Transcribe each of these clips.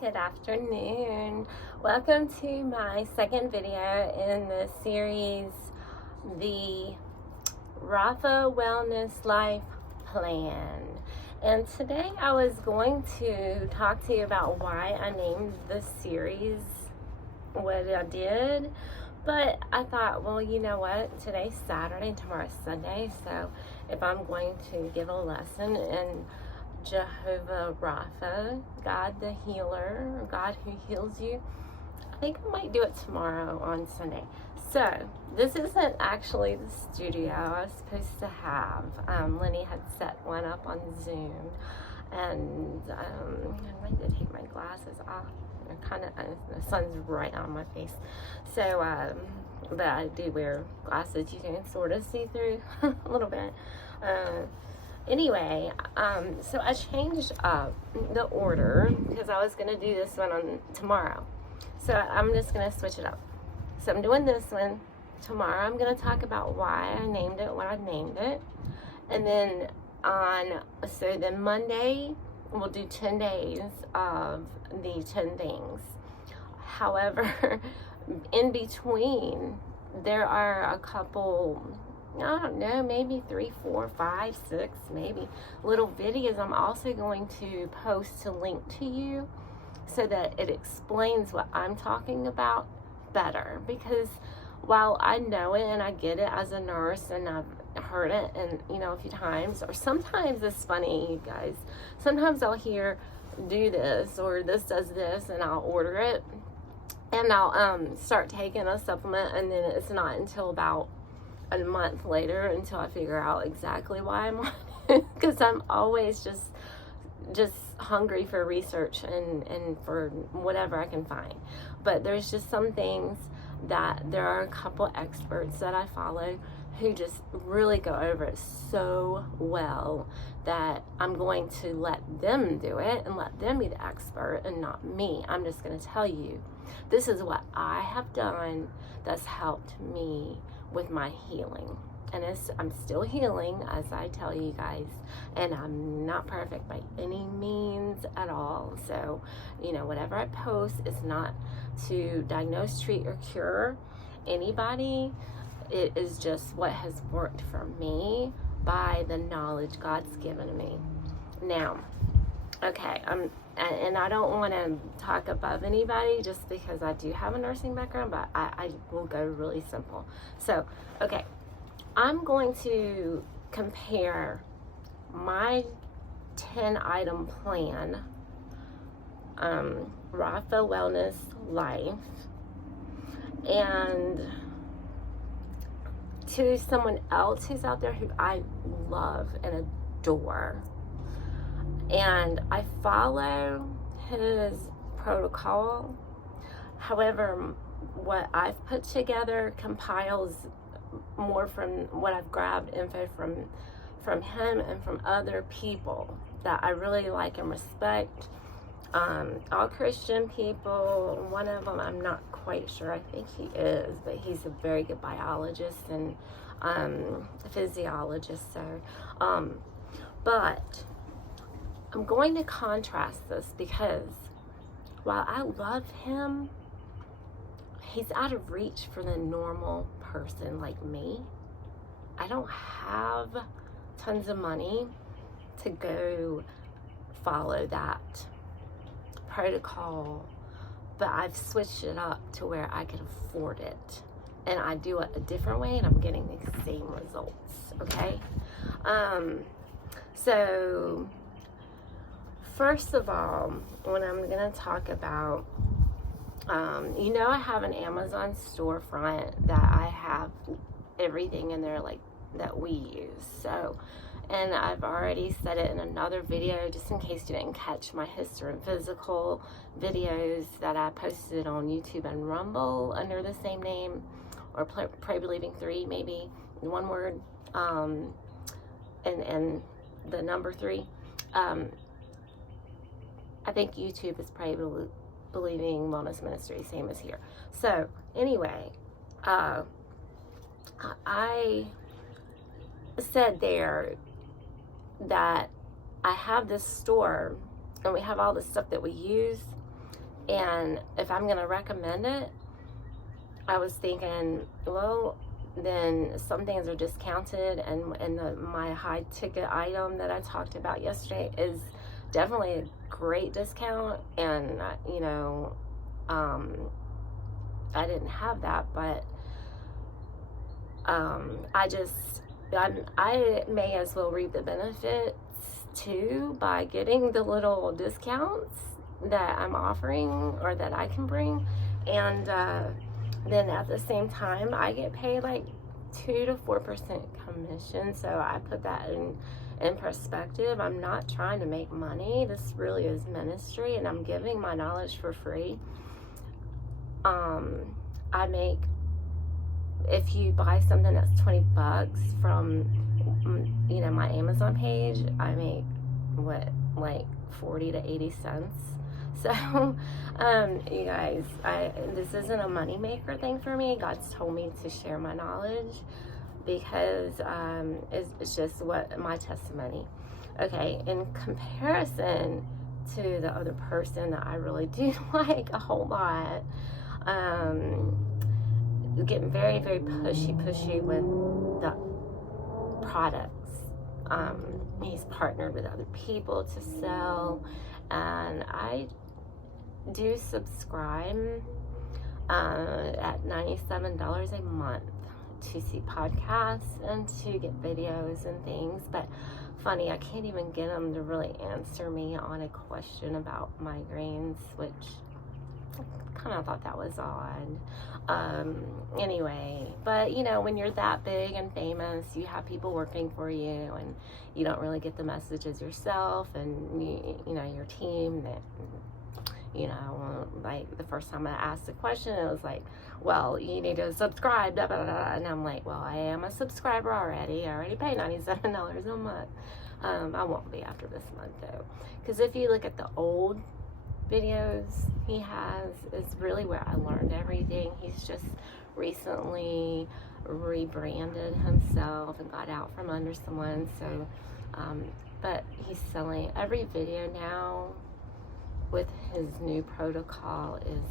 Good afternoon. Welcome to my second video in the series, the Rafa Wellness Life Plan. And today I was going to talk to you about why I named this series what I did. But I thought, well, you know what? Today's Saturday and tomorrow's Sunday. So if I'm going to give a lesson in Jehovah Rapha, God the healer, God who heals you, I think I might do it tomorrow on Sunday. So this isn't actually the studio I was supposed to have. Lenny had set one up on Zoom, and I might have to take my glasses off. The sun's right on my face. So, but I do wear glasses you can sort of see through a little bit. Anyway, so I changed up the order because I was going to do this one on tomorrow. So I'm just going to switch it up. So I'm doing this one tomorrow. I'm going to talk about why I named it what I named it. And then then Monday, we'll do 10 days of the 10 things. However, in between, there are a couple, I don't know, maybe 3, 4, 5, 6, maybe little videos I'm also going to post to link to you so that it explains what I'm talking about better. Because while I know it and I get it as a nurse and I've heard it and a few times, or sometimes it's funny, you guys, sometimes I'll hear do this or this does this and I'll order it and I'll start taking a supplement, and then it's not until about a month later until I figure out exactly why I'm on it, because I'm always just hungry for research and for whatever I can find. But there's just some things that there are a couple experts that I follow who just really go over it so well that I'm going to let them do it and let them be the expert and not me. I'm just going to tell you, this is what I have done that's helped me with my healing. And I'm still healing, as I tell you guys, and I'm not perfect by any means at all. So, whatever I post is not to diagnose, treat, or cure anybody. It is just what has worked for me by the knowledge God's given me. Now, okay, and I don't want to talk above anybody just because I do have a nursing background, but I will go really simple. So, okay, I'm going to compare my 10-item plan, Rafa Wellness Life, and to someone else who's out there who I love and adore. And I follow his protocol. However, what I've put together compiles more from what I've grabbed info from him and from other people that I really like and respect. All Christian people. One of them, I'm not quite sure. I think he is, but he's a very good biologist and physiologist. So, but I'm going to contrast this because while I love him, he's out of reach for the normal person like me. I don't have tons of money to go follow that protocol, but I've switched it up to where I can afford it, and I do it a different way and I'm getting the same results. Okay, so first of all, when I'm gonna talk about I have an Amazon storefront that I have everything in there like that we use. So, and I've already said it in another video, just in case you didn't catch my history and physical videos that I posted on YouTube and Rumble under the same name, or Pray Believing 3, maybe one word, and the number 3. I think YouTube is Pray Believing Wellness Ministry, same as here. So anyway, I said there that I have this store and we have all the stuff that we use, And if I'm going to recommend it, I was thinking, well, then some things are discounted, and my high ticket item that I talked about yesterday is definitely a great discount. And you know, I didn't have that, but I may as well reap the benefits too by getting the little discounts that I'm offering, or that I can bring. And then at the same time, I get paid like 2 to 4% commission. So I put that in perspective. I'm not trying to make money. This really is ministry, and I'm giving my knowledge for free. I make, if you buy something that's $20 from, you know, my Amazon page, I make like 40 to 80 cents. So, you guys, this isn't a money maker thing for me. God's told me to share my knowledge because it's just what my testimony. Okay, in comparison to the other person that I really do like a whole lot, getting very, very pushy with the products. He's partnered with other people to sell, and I do subscribe at $97 a month to see podcasts and to get videos and things. But funny, I can't even get them to really answer me on a question about migraines, which I kind of thought that was odd. Anyway, but you know, when you're that big and famous, you have people working for you, and you don't really get the messages yourself, and you know, your team that, you know, like the first time I asked the question, it was like, well, you need to subscribe, blah, blah, blah. And I'm like, well, I am a subscriber already. I already pay $97 a month. I won't be after this month though, because if you look at the old videos he has, is really where I learned everything. He's just recently rebranded himself and got out from under someone. So, but he's selling every video now with his new protocol is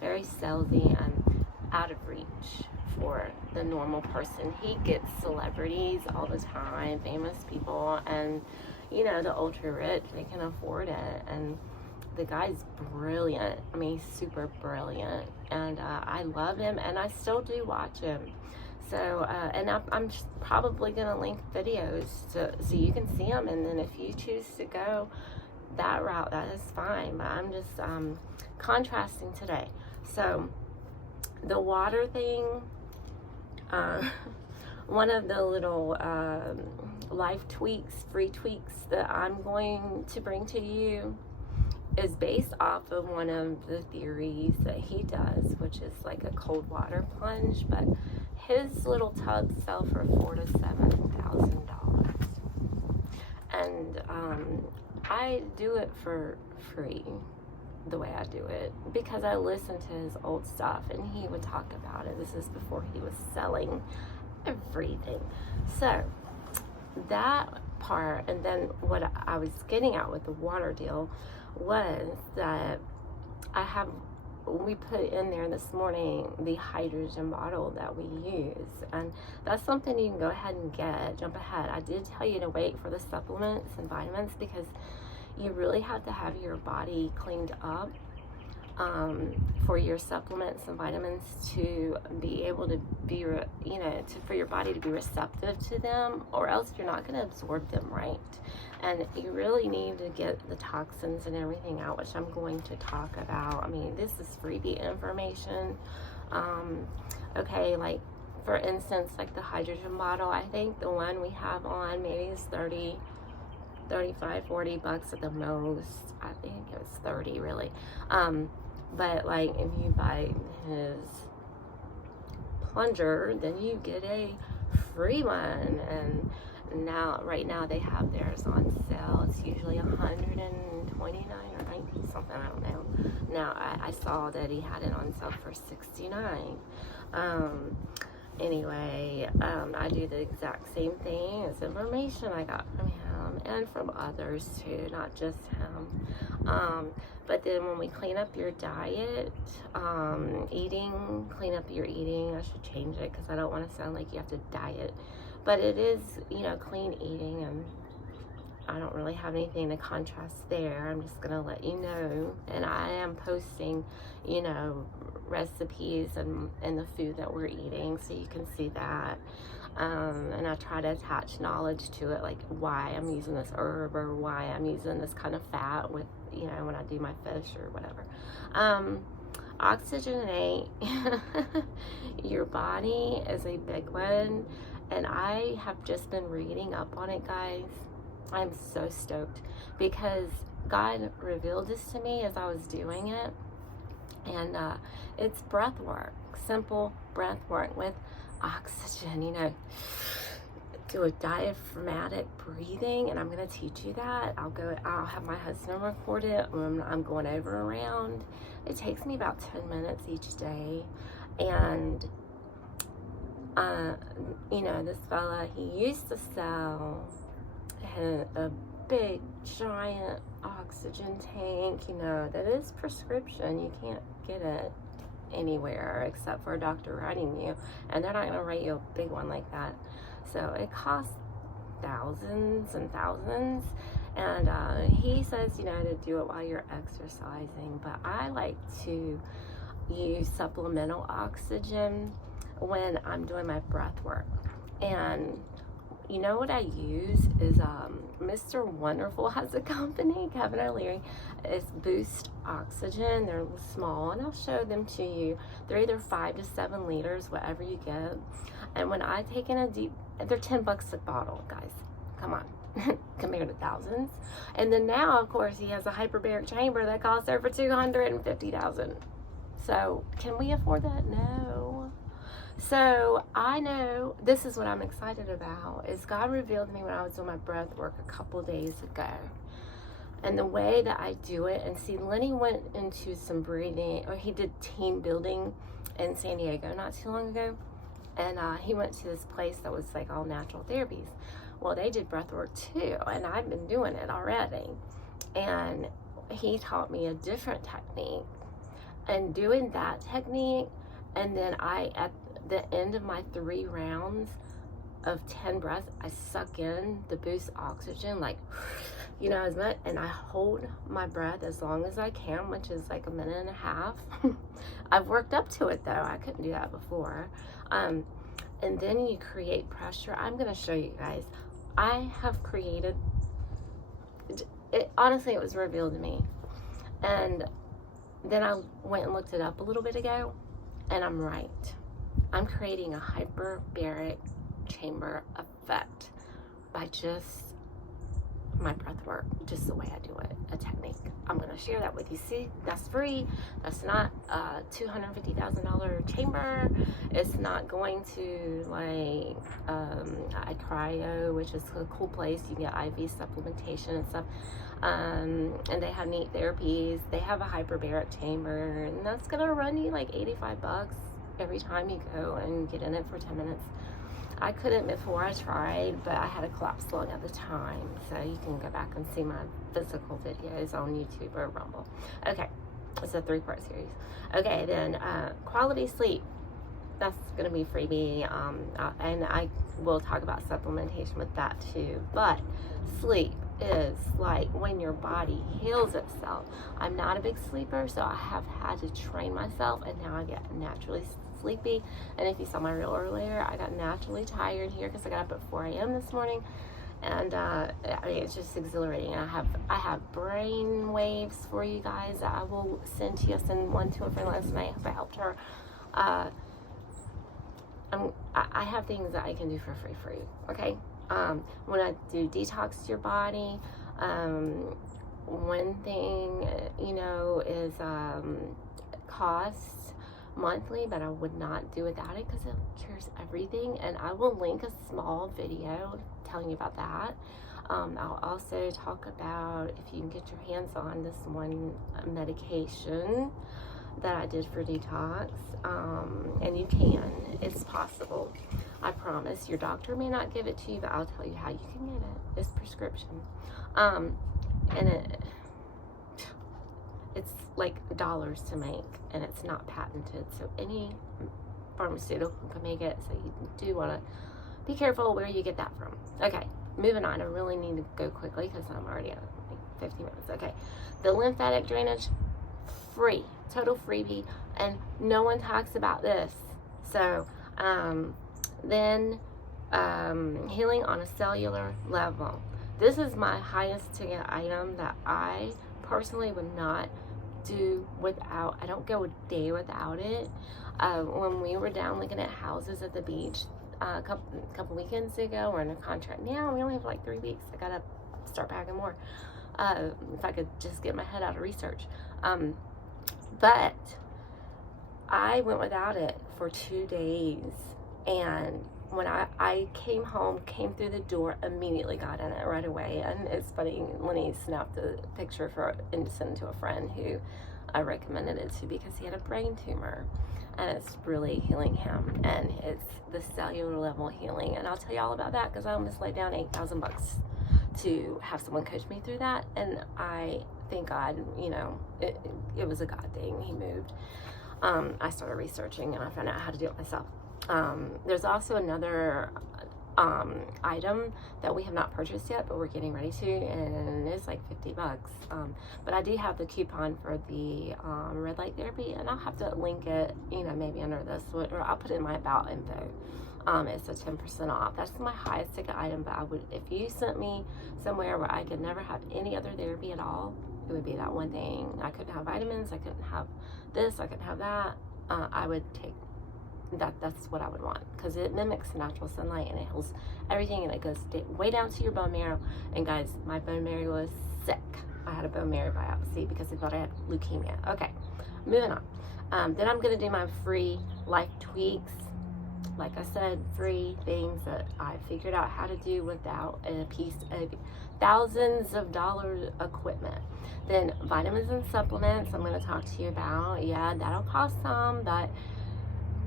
very salesy and out of reach for the normal person. He gets celebrities all the time, famous people, and you know, the ultra rich, they can afford it. And the guy's brilliant. I mean, he's super brilliant, and I love him, and I still do watch him. So, and I'm probably gonna link videos so you can see them, and then if you choose to go that route, that is fine. But I'm just contrasting today. So, the water thing, one of the little life tweaks, free tweaks that I'm going to bring to you is based off of one of the theories that he does, which is like a cold water plunge. But his little tubs sell for $4,000 to $7,000, and I do it for free the way I do it because I listen to his old stuff, and he would talk about it. This is before he was selling everything. So that part, and then what I was getting at with the water deal was that we put in there this morning the hydrogen bottle that we use, and that's something you can go ahead and jump ahead. I did tell you to wait for the supplements and vitamins because you really have to have your body cleaned up for your supplements and vitamins to be able to be, for your body to be receptive to them, or else you're not going to absorb them right. And you really need to get the toxins and everything out, which I'm going to talk about. I mean, this is freebie information. Okay, like for instance, like the hydrogen bottle, I think the one we have on maybe is $35, $40 at the most. I think it was 30 really. But like if you buy his plunger, then you get a free one. And right now they have theirs on sale. It's usually $129 or $90 something, I don't know. Now I saw that he had it on sale for $69. Anyway, I do the exact same thing. It's information I got from him and from others too, not just him. But then when we clean up your diet, clean up your eating, I should change it because I don't want to sound like you have to diet. But it is, clean eating, and I don't really have anything to contrast there. I'm just going to let you know. And I am posting, recipes and the food that we're eating, so you can see that. And I try to attach knowledge to it, like why I'm using this herb or why I'm using this kind of fat with, when I do my fish or whatever. Oxygenate your body is a big one. And I have just been reading up on it, guys. I'm so stoked because God revealed this to me as I was doing it. And it's breath work, simple breath work with oxygen, do a diaphragmatic breathing, and I'm going to teach you that. I'll have my husband record it when I'm going over around. It takes me about 10 minutes each day. And this fella, he used to sell a big giant oxygen tank, that is prescription. You can't get it anywhere except for a doctor writing you, and they're not going to write you a big one like that. So it costs thousands and thousands, and he says to do it while you're exercising, but I like to use supplemental oxygen when I'm doing my breath work. And what I use is Mr. Wonderful has a company, Kevin O'Leary. It's Boost Oxygen. They're small, and I'll show them to you. They're either 5 to 7 liters, whatever you get. And when I take in they're $10 a bottle, guys. Come on, compared to thousands. And then now, of course, he has a hyperbaric chamber that costs over $250,000. So can we afford that? No. So I know this is what I'm excited about, is God revealed to me when I was doing my breath work a couple days ago. And the way that I do it, and see, Lenny went into some breathing, or he did team building in San Diego not too long ago. And he went to this place that was like all natural therapies. Well, they did breath work too, and I've been doing it already. And he taught me a different technique. And doing that technique, and then at the end of my 3 rounds of 10 breaths, I suck in the Boost Oxygen, like, as much, and I hold my breath as long as I can, which is like a minute and a half. I've worked up to it though. I couldn't do that before. And then you create pressure. I'm going to show you guys. I have created it. Honestly, it was revealed to me. And then I went and looked it up a little bit ago, and I'm right. I'm creating a hyperbaric chamber effect by just my breath work, just the way I do it, a technique. I'm going to share that with you. See, that's free. That's not a $250,000 chamber. It's not going to like cryo, which is a cool place. You get IV supplementation and stuff. And they have neat therapies. They have a hyperbaric chamber, and that's going to run you like $85 every time you go and get in it for 10 minutes. I couldn't before I tried, but I had a collapsed lung at the time, so you can go back and see my physical videos on YouTube or Rumble. Okay, it's a 3-part series. Okay, then quality sleep. That's going to be freebie, and I will talk about supplementation with that too. But sleep is like when your body heals itself. I'm not a big sleeper, so I have had to train myself, and now I get naturally sleepy. And if you saw my reel earlier, I got naturally tired here because I got up at 4 a.m. this morning, and it's just exhilarating. I have brain waves for you guys that I will send to you. I sent one to a friend last night. I hope I helped her. I have things that I can do for free, okay? When I do detox your body, one thing, is cost monthly, but I would not do without it because it cures everything. And I will link a small video telling you about that. I'll also talk about if you can get your hands on this one medication that I did for detox, and you can. It's possible. I promise. Your doctor may not give it to you, but I'll tell you how you can get it. It's prescription. And it's like dollars to make, and it's not patented. So any pharmaceutical can make it. So you do want to be careful where you get that from. Okay, moving on. I really need to go quickly because I'm already at like 50 minutes. Okay, the lymphatic drainage, free, total freebie, and no one talks about this. So then healing on a cellular level. This is my highest ticket item that I personally would not do without. I don't go a day without it. When we were down looking at houses at the beach a couple weekends ago, we're in a contract now. We only have like 3 weeks. I gotta start packing more. If I could just get my head out of research. But I went without it for 2 days, and when I came home, came through the door, immediately got in it right away. And it's funny, Lenny snapped a picture and sent it to a friend who I recommended it to because he had a brain tumor, and it's really healing him, and it's the cellular level healing. And I'll tell you all about that because I almost laid down $8,000 to have someone coach me through that. And I thank God, you know, it was a God thing. He moved. I started researching and I found out how to do it myself. There's also another item that we have not purchased yet, but we're getting ready to, and it's like $50. But I do have the coupon for the red light therapy, and I'll have to link it, you know, maybe under this one, or I'll put it in my about info. It's a 10% off. That's my highest ticket item, but I would, if you sent me somewhere where I could never have any other therapy at all, it would be that one thing. I couldn't have vitamins, I couldn't have this, I couldn't have that. I would take that. That's what I would want, because it mimics natural sunlight and it heals everything, and it goes way down to your bone marrow. And guys, my bone marrow was sick. I had a bone marrow biopsy because they thought I had leukemia. Okay, moving on. Then I'm going to do my free life tweaks. Like I said, free things that I figured out how to do without a piece of thousands of dollars equipment. Then vitamins and supplements I'm going to talk to you about. Yeah, that'll cost some, but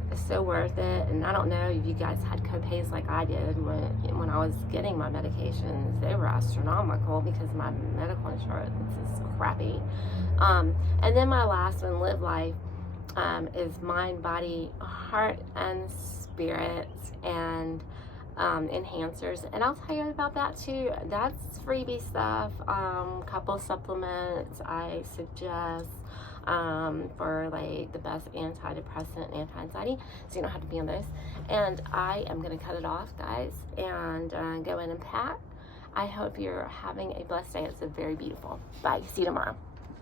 it's so worth it. And I don't know if you guys had copays like I did when I was getting my medications. They were astronomical because my medical insurance is crappy. And then my last one, live life, is mind, body, heart, and spirit, and enhancers. And I'll tell you about that too. That's freebie stuff. Couple supplements I suggest for like the best antidepressant and anti-anxiety, so you don't have to be on those. And I am going to cut it off, guys, and go in and pack. I hope you're having a blessed day. It's very beautiful. Bye. See you tomorrow.